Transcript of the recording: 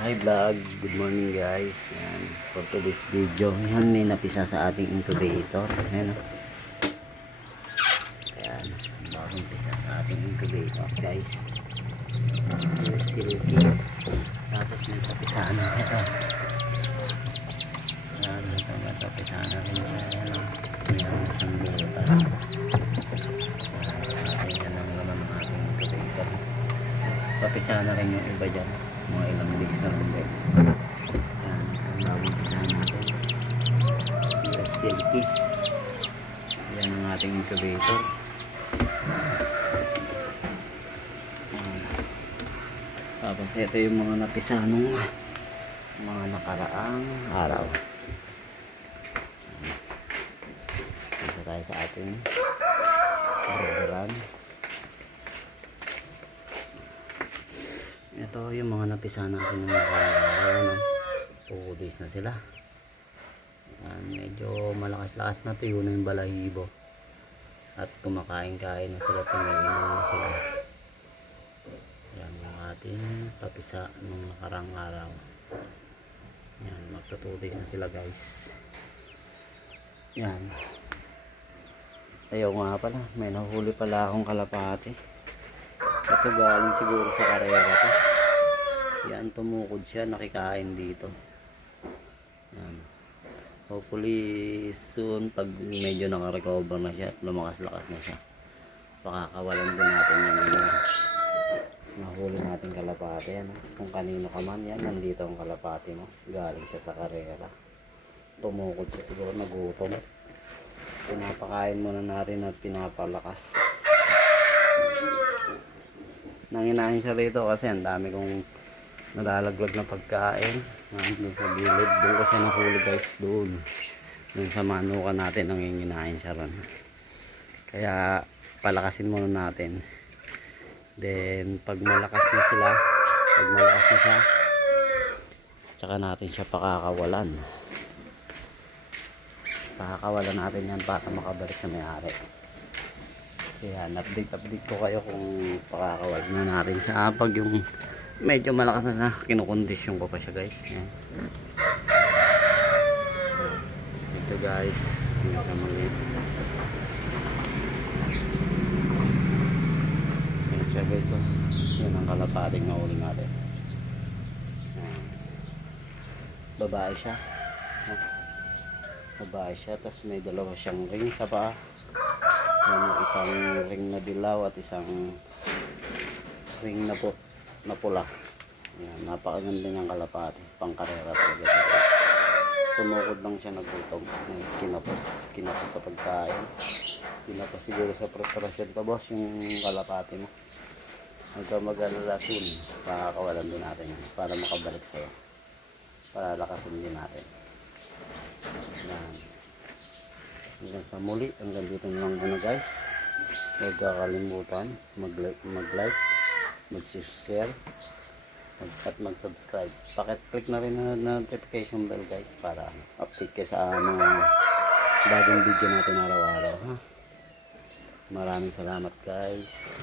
Hi vlog, good morning guys. Yan, for today's video. Yan, may napisa sa ating incubator. Ayan o. Ayan, bagong pisa sa ating incubator guys. Ayan, silky. Tapos may tapisahan na ito. Ayan, may tapisahan na rin siya. Ayan o. Mayroon siyang butas. Ayan, sa ating yan ang laman ng ating incubator. Papisahan na rin yung iba dyan. Mga ilang days na lang din. Yan, ang bagong pisahan natin. US Silky. Yan ang ating incubator. Yan. Tapos ito yung mga napisa nung mga nakaraang araw. Dito tayo sa ating orderan. Ito yung mga napisa natin ng nakaraan. Two days na sila. Yan, medyo malakas-lakas na tuyo na yung balahibo. At kumakain-kain na sila, tumingin na sila. Yan yung ating papisa nung nakarang araw. Yan, magto 2 days na sila guys. Yan. Ayaw nga pala, may nahuli pala akong kalapati. Ito galing siguro sa karera to. Yan, tumukod siya, nakikain dito. Yan. Hopefully soon, pag medyo nakarecover na siya at lumakas-lakas na siya, pakakawalan din natin yung ano, nahuli natin kalapati. Ano? Kung kanino ka man, yan, nandito ang kalapati mo. Galing siya sa karera. Tumukod siya siguro, nagutom. Pinapakain muna natin at pinapalakas nanginahin siya rito kasi ang dami kong nalalaglag na pagkain. Nandun sa gilid. Doon ko siya nahuli guys doon. Doon sa manukan natin nanginginahin siya ron. Kaya palakasin muna natin. Then pag malakas na sila pag malakas na siya tsaka natin siya pakakawalan. Pakakawalan natin yan para makabalik sa may-ari. Kaya update update ko kayo kung pakakawal na natin siya. Ah, pag yung medyo malakas na kinukondisyon ko pa siya guys. Yan. ito guys. Hindi ka siya guys oh. yan ang kalapating na uli natin. Yan. babae siya. Babae siya tapos may dalawa siyang ring sa paa. Yan, isang ring na dilaw at isang ring na, po, na pula. Yan, napakaganda niyang kalapati. Pangkarera talaga siya. Tumukod lang siya nagutom. Kinapos, kinapos sa pagkain. Kinapos siguro sa preparasyon pa boss yung kalapati mo. Huwag ka mag-alala soon. Pakakawalan din natin para makabalik sa'yo. Para lakasin din natin. Yan hanggang sa muli hanggang dito na lang muna guys huwag kakalimutan mag-like mag like, mag share mag at mag subscribe pakit click na rin ang notification bell guys para update kayo sa mga bagong video natin araw-araw ha? Maraming salamat guys